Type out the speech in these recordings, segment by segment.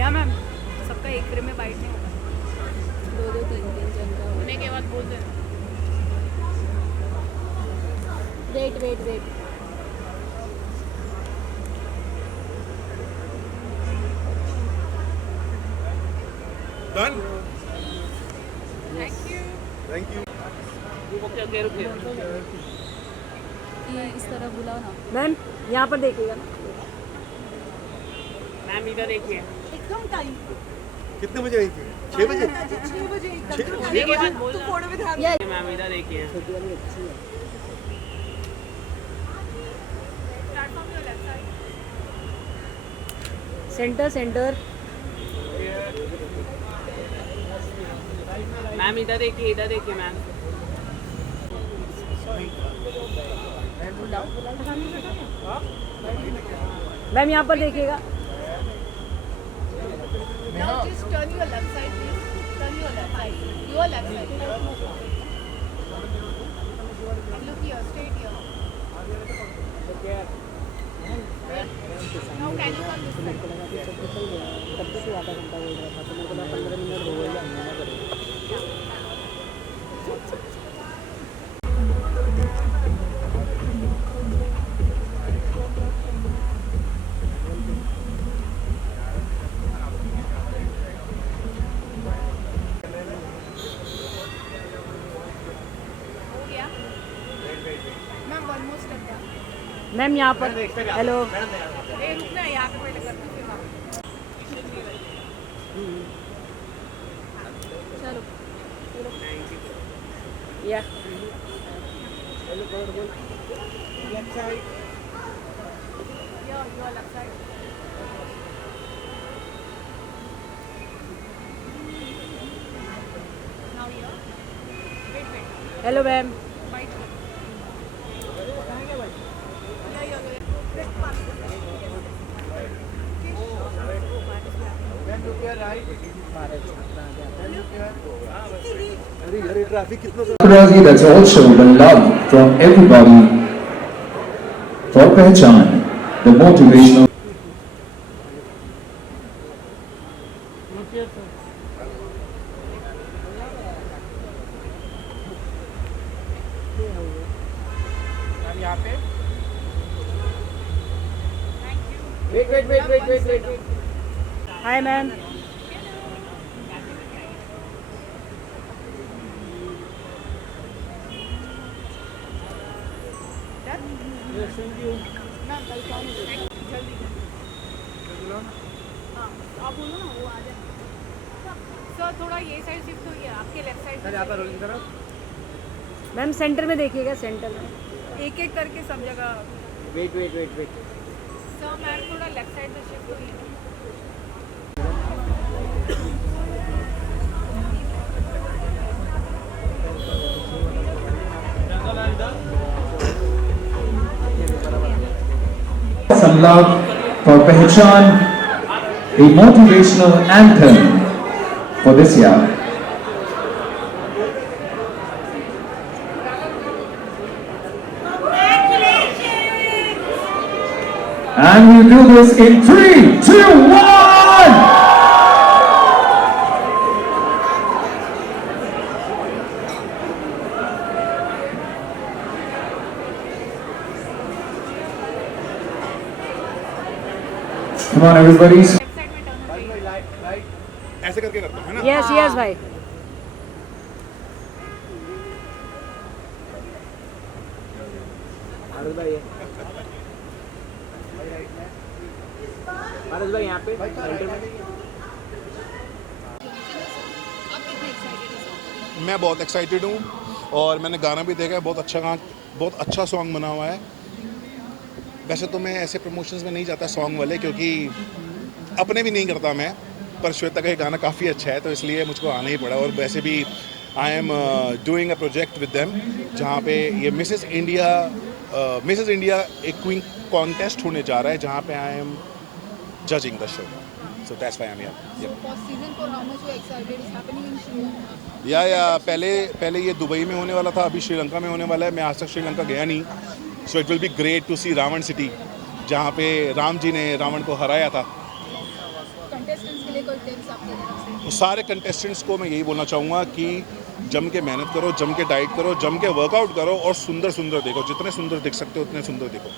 या मैम सबका एक फ्रेम में बाइट नहीं होगा। दो दो तीन तीन जन का होने के बाद बोल देना। Wait wait wait Done? Thank you. Thank you. ये इस तरह बुलाओ ना। मैम यहाँ पर देखिएगा ना। मैम इधर देखिए। एकदम टाइम कितने बजे आई थी? 6 बजे? 6 बजे छः- होने के बाद बोल फोटो में ध्यान ये मैम इधर देखिए। Centre centre. मैम इधर देखिए मैम। मैम यहाँ पर देखिएगा। Now just turn your left side, please. Turn your left side. Your left side. And look here, straight here. Now can you come this side? हो गया? Ma'am, one more step down. Ma'am यहाँ पर hello. ए, रुकना है, यहाँ पे पहले करते हैं, फिर वहाँ। चलो या Your left side. Now here. Wait. Hello ma'am. Right. Yeah. Paparazzi that's also the love from everybody for Pehchan, the motivational. यहाँ पे Wait. Hi ma'am. आप बोलो ना, वो आ जाए। सर थोड़ा ये साइड शिफ्ट हो गया, आपके लेफ्ट साइड। मैम सेंटर में देखिएगा, सेंटर में एक एक करके सब जगह। वेट सर मैम थोड़ा लेफ्ट साइड से शिफ्ट हो गया। Some love for Pehchan, a motivational anthem for this year. And we'll do this in 3, 2, 1! Come on, everybody. Left side में टर्न हो जाइए। ऐसे करके करता हूँ, है ना? यस यस भाई। भारत भाई यहाँ पे सेंटर में। मैं बहुत एक्साइटेड हूँ और मैंने गाना भी देखा है। बहुत अच्छा सॉन्ग बना हुआ है। वैसे तो मैं ऐसे प्रमोशंस में नहीं जाता सॉन्ग वाले, क्योंकि अपने भी नहीं करता मैं, पर श्वेता का ये गाना काफ़ी अच्छा है तो इसलिए मुझको आना ही पड़ा। और वैसे भी I am doing a project with them, जहाँ पे ये मिसेस इंडिया एक क्वीन कॉन्टेस्ट होने जा रहा है, जहाँ पे I am judging the show. So that's why I am here. For season 4, how much you excited is happening in Sri Lanka? या पहले ये दुबई में होने वाला था, अभी श्रीलंका में होने वाला है। मैं आज तक श्रीलंका गया नहीं, so it will be great to see Ravan city, जहाँ पे राम जी ने रावण को हराया था। कंटेस्टेंट्स के लिए कोई टिप्स आपकी तरफ से? तो सारे कंटेस्टेंट्स को मैं यही बोलना चाहूँगा कि जम के मेहनत करो, जम के डाइट करो, जम के वर्कआउट करो और सुंदर सुंदर देखो, जितने सुंदर दिख सकते हो उतने सुंदर देखो।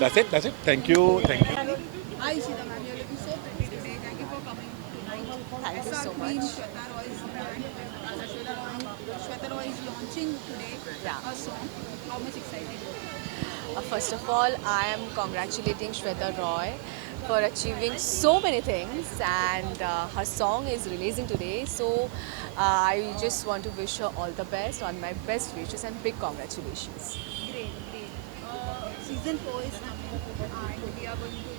That's it. Thank you. Hi Ishita ma'am, you're looking so pretty today. Thank you for coming tonight. Thank you so Queen much. Shweta Roy's brand. Shweta Roy is launching today Yeah. a song. How much excited? First of all, I am congratulating Shweta Roy for achieving so many things, and her song is releasing today. So I just want to wish her all the best, on my best wishes, and big congratulations. Great. Season 4 is coming and we are going to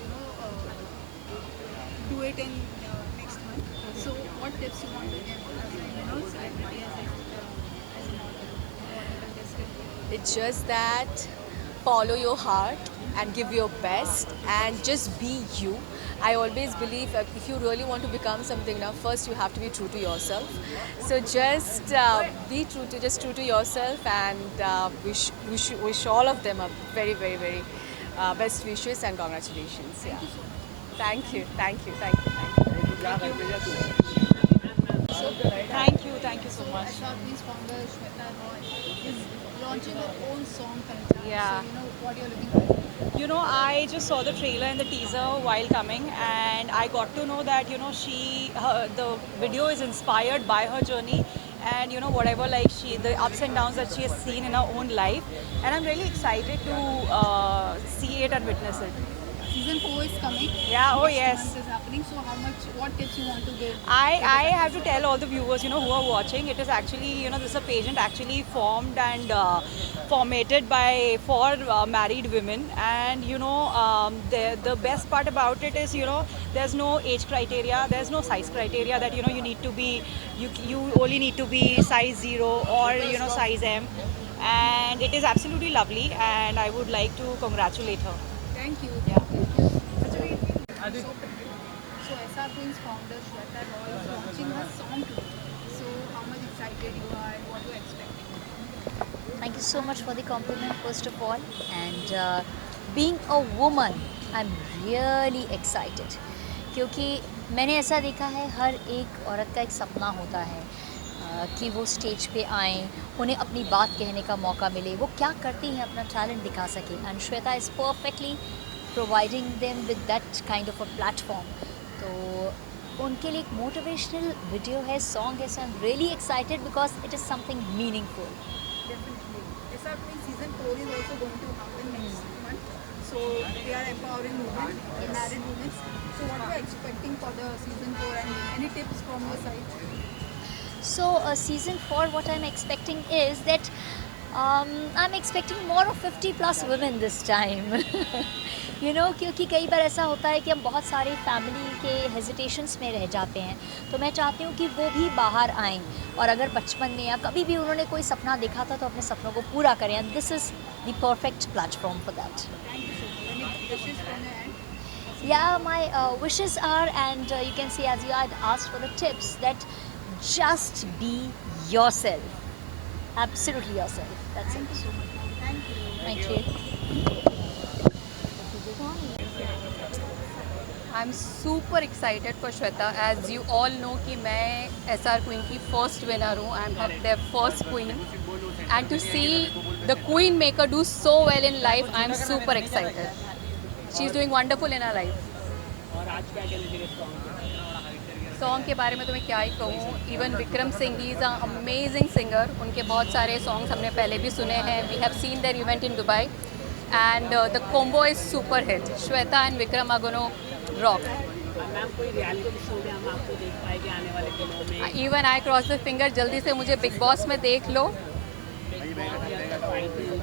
do it in next month. So what tips you want to give as celebrity as a model contestant? It's just that follow your heart and give your best and just be you. I always believe that if you really want to become something now, first you have to be true to yourself. So just be true to yourself, and wish all of them a very best wishes and congratulations. Yeah. Thank you. Thank you so much. SR Queen's founder Shweta Roy is launching her own song Kancha. Yeah. So what you're looking for. I just saw the trailer and the teaser while coming, and I got to know that the video is inspired by her journey, and whatever the ups and downs that she has seen in her own life, and I'm really excited to see it and witness it. Season 4 is coming. Yeah, oh Next yes. month is happening. So what tips you want to give? I have to tell all the viewers, who are watching, it is actually, this is a pageant actually formed and formatted for married women, and the best part about it is, there's no age criteria, there's no size criteria that you need to be, you only need to be size 0 or size M, and it is absolutely lovely, and I would like to congratulate her. Thank you. Yeah. So SR Queen's founder Shweta Roy is launching her song today. So how much excited you are and what you are expecting? Thank you so much for the compliment, first of all. And being a woman, I'm really excited. क्योंकि मैंने ऐसा देखा है हर एक औरत का एक सपना होता है कि वो स्टेज पे आएँ, उन्हें अपनी बात कहने का मौका मिले, वो क्या करती हैं अपना टैलेंट दिखा सकें. And Shweta is perfectly providing them with that kind of a platform. तो उनके लिए एक मोटिवेशनल वीडियो है, सॉन्ग है. So I am really excited because it is something meaningful. Definitely. SR Queen season 4 is also going to happen next month. So they are empowering women, married women. So what are you expecting for the season 4 and any tips from your side? So season 4, what I'm expecting is that I'm expecting more of 50+ women this time. क्योंकि कई बार ऐसा होता है कि हम बहुत सारे family के हेजिटेशंस में रह जाते हैं. तो मैं चाहती हूँ कि वो भी बाहर आएँ, और अगर बचपन में या कभी भी उन्होंने कोई सपना देखा था तो अपने सपनों को पूरा करें. And this is the perfect platform for that. Thank you so much. Any wishes from your end? Yeah, my wishes are, and you can see as you had asked for the tips, that just be yourself. Absolutely yourself. That's Thank it. you so much. Thank you. Thank you. I'm super excited for Shweta. As you all know कि मैं SR Queen की first winner हूँ. I'm their first queen. And to see the queen maker do so well in life, I'm super excited. She's doing wonderful in her life. और आज क्या कहना चाहिए song song के बारे में तो मैं क्या ही कहूँ. Even Vikram Singh, he is a amazing singer. उनके बहुत सारे सॉन्ग्स हमने पहले भी सुने हैं. We have seen their event in Dubai, and the combo is super hit. Shweta and Vikram are gonna rock. Ma'am कोई रियलिटी शो में हम आपको देख पाएंगे आने वाले दिनों में? Even I cross the finger, जल्दी से मुझे बिग बॉस में देख लो.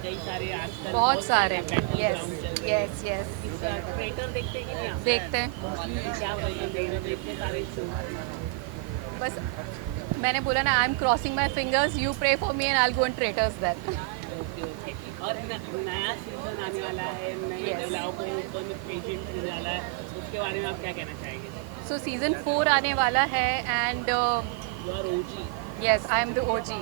कई सारे आजकल बहुत सारे. यस यस यस, क्रिएटर देखते हैं कि नहीं आप? देखते हैं. क्या बोलते हैं देखते सारे शो? बस मैंने बोला ना, I am crossing my fingers, you pray for me and I will go and traitors that. Okay. और नया सीजन आने वाला है, नई महिलाओं को ऊपर पेजेंट मिलने वाला है, उसके बारे में आप क्या कहना चाहेंगे? सो सीज़न 4 आने वाला है, and you are OG. yes, I am the OG.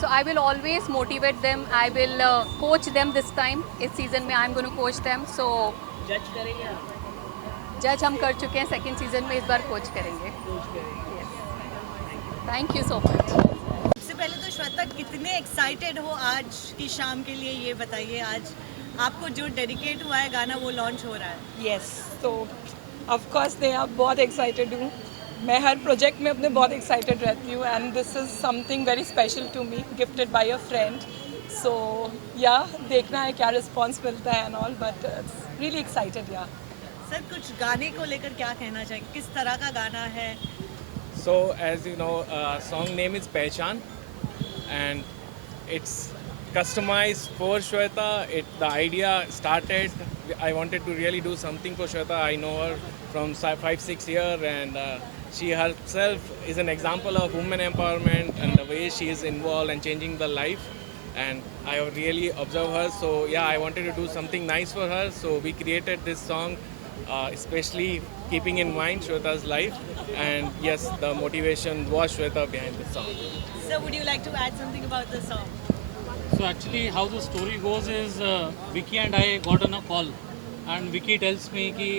So I will always motivate them. I will coach them this time. इस सीज़न में I am going to coach them. So जज करेंगे आप? जज हम कर चुके हैं, सेकंड सीजन में इस बार कोच करेंगे। Thank you so much. सबसे पहले तो श्वेता कितने एक्साइटेड हो आज की शाम के लिए, ये बताइए। आज आपको जो डेडिकेट हुआ है गाना वो लॉन्च हो रहा है। यस, तो ऑफ कोर्स मैं आप बहुत एक्साइटेड हूँ। मैं हर प्रोजेक्ट में अपने बहुत एक्साइटेड रहती हूँ and this is something very special to me, gifted by a friend. So yeah देखना है क्या रिस्पॉन्स मिलता है and all, but really excited. Yeah sir, कुछ गाने को लेकर क्या कहना चाहिए, किस तरह का गाना है? So as you know, song name is Pehchan, and it's customized for Shweta. The idea started, I wanted to really do something for Shweta. I know her from 5-6 years, and she herself is an example of women empowerment and the way she is involved and changing the life. And I really observe her, so yeah, I wanted to do something nice for her. So we created this song, especially keeping in mind Shweta's life, and yes, the motivation was Shweta behind the song. Sir, would you like to add something about the song? So actually how the story goes is Vicky and I got on a call and Vicky tells me कि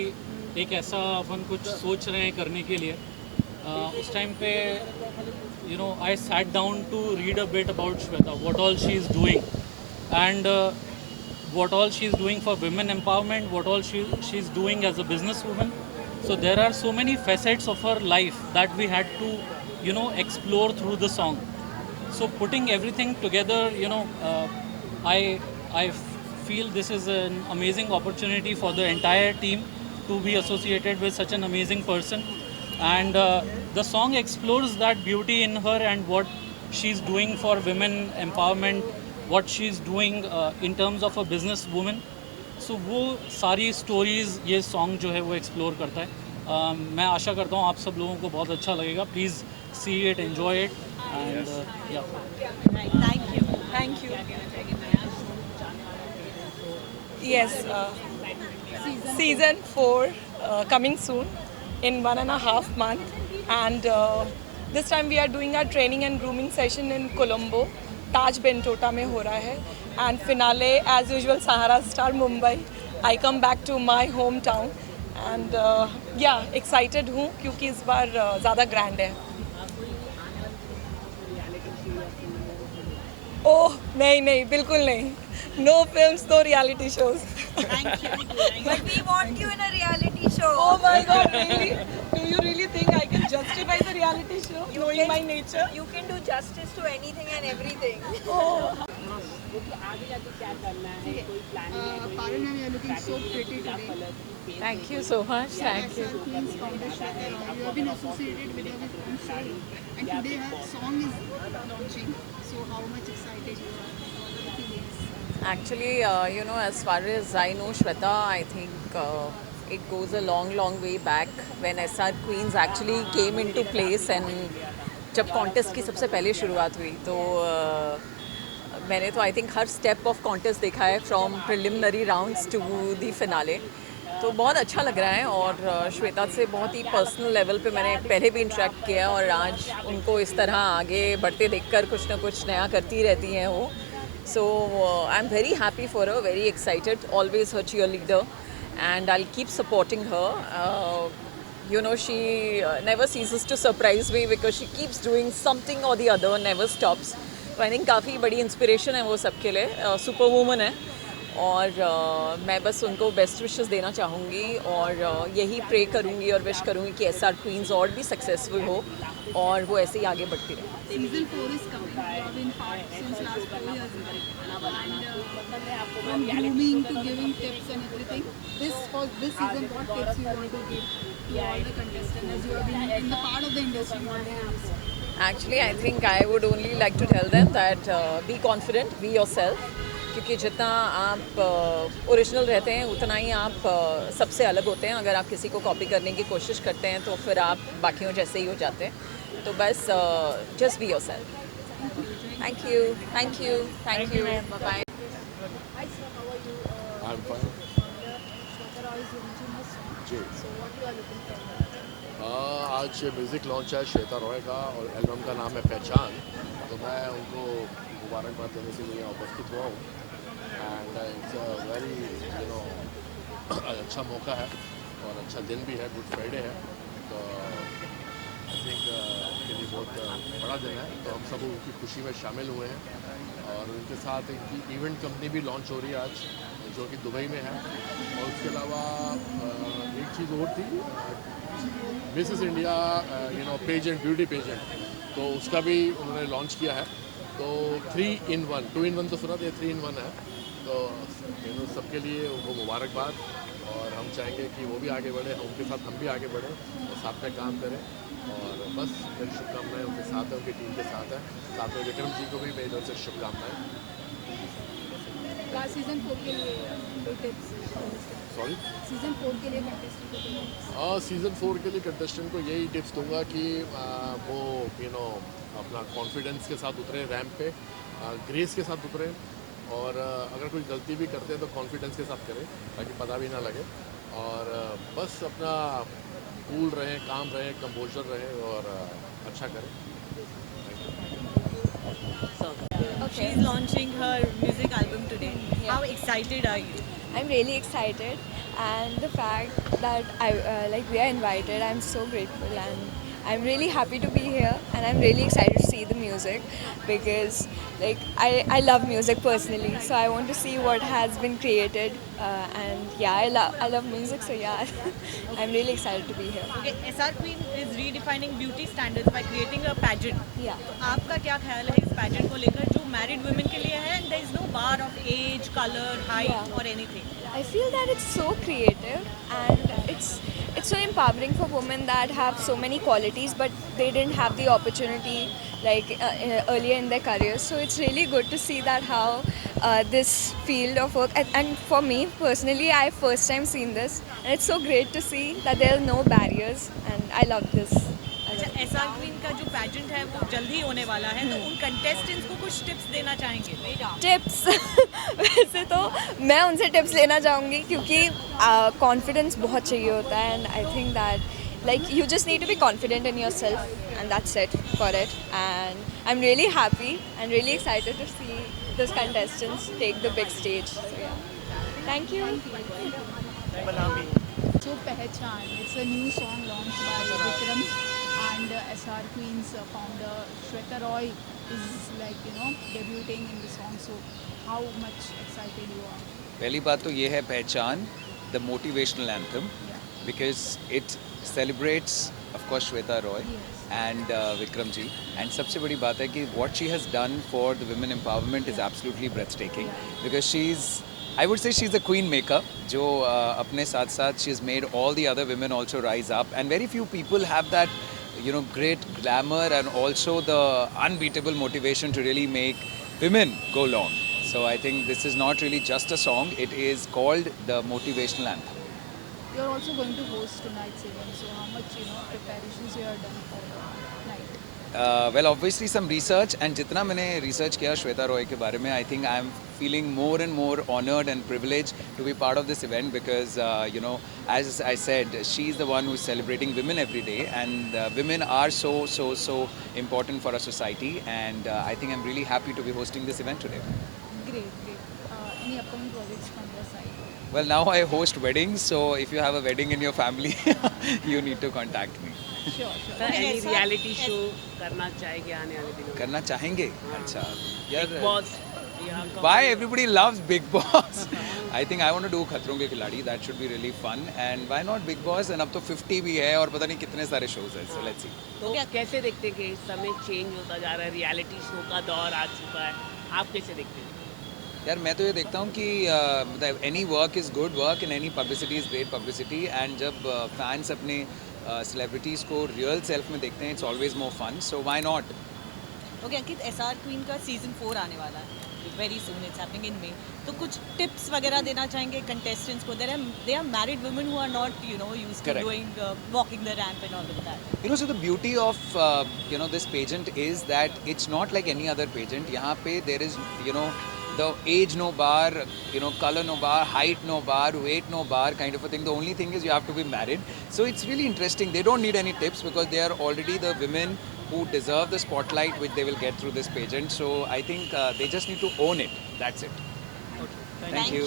एक ऐसा अपन कुछ सोच रहे हैं करने के लिए। उस टाइम पे I sat down to read a bit about Shweta, what all she is doing, and what all she is doing for women empowerment, what all she is doing as a businesswoman. So there are so many facets of her life that we had to explore through the song. So putting everything together, I feel this is an amazing opportunity for the entire team to be associated with such an amazing person. And the song explores that beauty in her and what she's doing for women empowerment, what she's doing in terms of a business woman. So वो सारी stories ये song जो है वो explore करता है। मैं आशा करता हूँ आप सब लोगों को बहुत अच्छा लगेगा। Please see it, enjoy it, and yeah. Thank you. Thank you. Yes, season 4 coming soon in 1.5 months, and this time we are doing our training and grooming session in Colombo, Taj Bentota में हो रहा है, and finale as usual Sahara Star Mumbai. I come back to my hometown and yeah, excited हूँ क्योंकि इस बार ज़्यादा grand है। ओह नहीं बिल्कुल नहीं, no films, no reality shows. Thank you. But we want you in a reality show. Oh my God, really? Do you really think I can justify the reality show, knowing my nature? You can do justice to anything and everything. Oh. आगे जाके क्या करना है, कोई planning है? Parul ma'am, you are looking so pretty today. Thank you so much. Thank you. Queen's Foundation, you have been associated with her own show, and today her song is launching. So how much excited you are? Actually, as far as I know Shweta, I think it goes a long way back when SR Queens actually came into place, and जब contest की सबसे पहले शुरुआत हुई तो मैंने तो I think her step of contest देखा है from preliminary rounds to the finale. तो बहुत अच्छा लग रहा है और श्वेता से बहुत ही पर्सनल लेवल पे मैंने पहले भी इंटरेक्ट किया और आज उनको इस तरह आगे बढ़ते देखकर कुछ ना कुछ नया करती रहती हैं वो। So I'm very happy for her, very excited, always her cheerleader, and I'll keep supporting her. She never ceases to surprise me because she keeps doing something or the other, never stops. So I think काफ़ी बड़ी inspiration है वो सबके लिए, super woman है और मैं बस उनको बेस्ट विशेस देना चाहूँगी और यही प्रे करूँगी और विश करूँगी कि SR Queens और भी सक्सेसफुल हो और वो ऐसे ही आगे बढ़ती रहे। Season 4 is coming. You have been part since last 4 years now. And from grooming to giving tips and everything, this season, what tips you want to give to all the contestants as you have been in the part of the industry all the years? Actually, I think I would only like to tell them that be confident, be yourself. क्योंकि जितना आप original रहते हैं उतना ही आप सबसे अलग होते हैं। अगर आप किसी को कॉपी करने की कोशिश करते हैं तो फिर आप बाकियों जैसे ही हो जाते हैं। तो बस just be yourself. Thank you bye bye. I'm fine. जी। आज म्यूज़िक लॉन्च है श्वेता रॉय का और एल्बम का नाम है पहचान। तो मैं उनको मुबारकबाद देने के लिए उपस्थित हुआ हूँ एंड इट्स अ वेरी अच्छा मौका है और अच्छा दिन भी है, गुड फ्राइडे है, तो आई थिंक उनके लिए बहुत बड़ा दिन है, तो हम सब उनकी खुशी में शामिल हुए हैं। और उनके साथ इनकी इवेंट कंपनी भी लॉन्च हो रही है आज, जो कि दुबई में है। और उसके अलावा एक चीज़ और थी, Mrs India pageant, beauty pageant, तो उसका भी उन्होंने लॉन्च किया है। तो 3 in 1, 2 in 1 तो सुना था, 3 in 1 है। तो सबके लिए वो मुबारकबाद, और हम चाहेंगे कि वो भी आगे बढ़े, उनके साथ हम भी आगे बढ़ें और साथ में काम करें। और बस मेरी शुभकामनाएं उनके साथ है, उनकी टीम के साथ है, साथ में विक्रम जी को भी मेरी तरफ से शुभकामनाएं। सीजन 4 के लिए कोई टिप्स? सॉरी, सीजन 4 के लिए कंटेस्टेंट को कोई टिप्स? सीज़न 4 के लिए कंटेस्टेंट को यही टिप्स दूंगा कि वो अपना कॉन्फिडेंस के साथ उतरे रैंप पे, ग्रेस के साथ उतरे, और अगर कोई गलती भी करते हैं तो कॉन्फिडेंस के साथ करें ताकि पता भी ना लगे। और बस अपना कूल रहें, काम रहें, कंपोजर रहें और अच्छा करें। She's launching her music album today. How excited are you? I'm really excited, and the fact that we are invited, I'm so grateful, and I'm really happy to be here, and I'm really excited to see the music because I love music personally, so I want to see what has been created, and yeah, I love music, so yeah, I'm really excited to be here. Okay, SR Queen is redefining beauty standards by creating a pageant. Yeah. तो आपका क्या ख्याल है इस pageant को लेकर जो married women के लिए है, and there is no bar of age, color, height or anything? I feel that it's so creative, and it's so empowering for women that have so many qualities but they didn't have the opportunity earlier in their careers. So it's really good to see that how this field of work, and for me personally, I first time seen this, and it's so great to see that there are no barriers, and I love this. अच्छा, SR Queen का जो pageant है वो जल्द ही होने वाला है, तो उन contestants को कुछ tips देना चाहेंगे? टिप्स वैसे तो मैं उनसे टिप्स लेना चाहूँगी क्योंकि कॉन्फिडेंस बहुत चाहिए होता है, and I think that you just need to be confident in yourself, and that's it for it. And I'm really happy and really excited to see those contestants take the big stage. So yeah, thank you. So Pehchan, it's a new song launched by Vikram, and SR Queen's founder Shweta Roy is debuting in the song. So how much excited you are? पहली बात तो ये है पहचान, the motivational anthem, because it celebrates of course Shweta Roy and Vikram ji, and सबसे बड़ी बात है कि what she has done for the women empowerment is absolutely breathtaking, because I would say she's a queen maker जो अपने साथ साथ she has made all the other women also rise up, and very few people have that great glamour and also the unbeatable motivation to really make women go long. So I think this is not really just a song, it is called the motivational anthem. You're also going to host tonight's event, so how much preparations you have done for the night? Well, obviously some research, and जितना मैंने research किया श्वेता रॉय के बारे में, I think I am feeling more and more honored and privileged to be part of this event because as I said, she is the one who is celebrating women every day, and women are so important for our society, and I think I'm really happy to be hosting this event today. Great. Any upcoming projects from your side? Well, now I host weddings, so if you have a wedding in your family, you need to contact me. Sure. any reality show करना चाहेंगे आने वाले दिनों में? करना चाहेंगे? अच्छा यार, Big Boss, why everybody loves Big Boss? I think I want to do खतरों के खिलाड़ी, that should be really fun, and why not Big Boss? And अब तो 50 भी है और पता नहीं कितने सारे shows हैं, so let's see. तो कैसे देखते हैं कि इस समय चेंज होता जा रहा है, रियलिटी शो का दौर आ चुका है, आप कैसे देखते हैं? यार मैं तो ये देखता हूँ कि any work is good work and any publicity is great publicity, and जब फैंस अपने सेलिब्रिटीज़ को रियल सेल्फ में देखते हैं, it's always more fun, so why not. Okay Ankit, SR Queen का सीजन 4 आने वाला है very soon, it's happening in May, तो कुछ टिप्स वगैरह देना चाहेंगे कंटेस्टेंट्स को? They are married women who are not used to doing walking the ramp and all of that. So the beauty of this pageant is that it's not like any other pageant. यहाँ पे there is the age no bar, color no bar, height no bar, weight no bar kind of a thing. The only thing is you have to be married. So it's really interesting. They don't need any tips because they are already the women who deserve the spotlight which they will get through this pageant. So I think they just need to own it. That's it. Thank you.